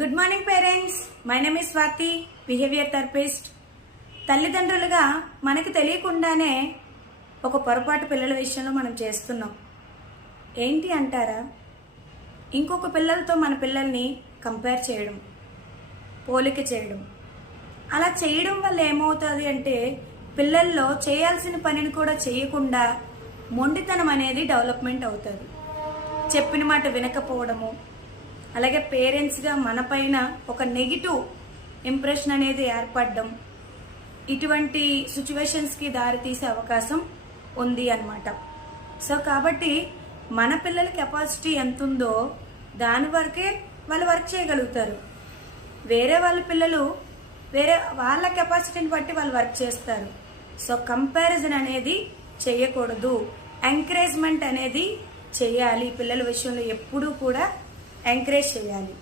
Good morning parents my name is Swathi behaviour therapist తల్లిదండ్రులుగా మనకు తెలియకుండానే ఒక పొరపాటు పిల్లల విషయంలో మనం చేస్తున్నాం. ఏంటి అంటారా? ఇంకొక పిల్లలతో మన పిల్లల్ని కంపేర్ చేయడం పోలిక చేయడం. అలా చేయడం వల్ల ఏమవుతుంది అంటే పిల్లల్లో చేయాల్సిన పనిని కూడా చేయకుండా మొండితనం అనేది డెవలప్మెంట్ అవుతుంది. చెప్పిన మాట వినకపోవడము అలాగే పేరెంట్స్గా మనపైన ఒక నెగిటివ్ ఇంప్రెషన్ అనేది ఏర్పడడం ఇటువంటి సిచ్యువేషన్స్కి దారితీసే అవకాశం ఉంది అన్నమాట. సో కాబట్టి మన పిల్లల కెపాసిటీ ఎంత ఉందో దాని వరకే వాళ్ళు వర్క్ చేయగలుగుతారు. వేరే వాళ్ళ పిల్లలు వేరే వాళ్ళ కెపాసిటీని బట్టి వాళ్ళు వర్క్ చేస్తారు. సో కంపారిజన్ అనేది చేయకూడదు. ఎంకరేజ్మెంట్ అనేది చేయాలి పిల్లల విషయంలో ఎప్పుడూ కూడా. ఎంకరేజ్ చేయాలి.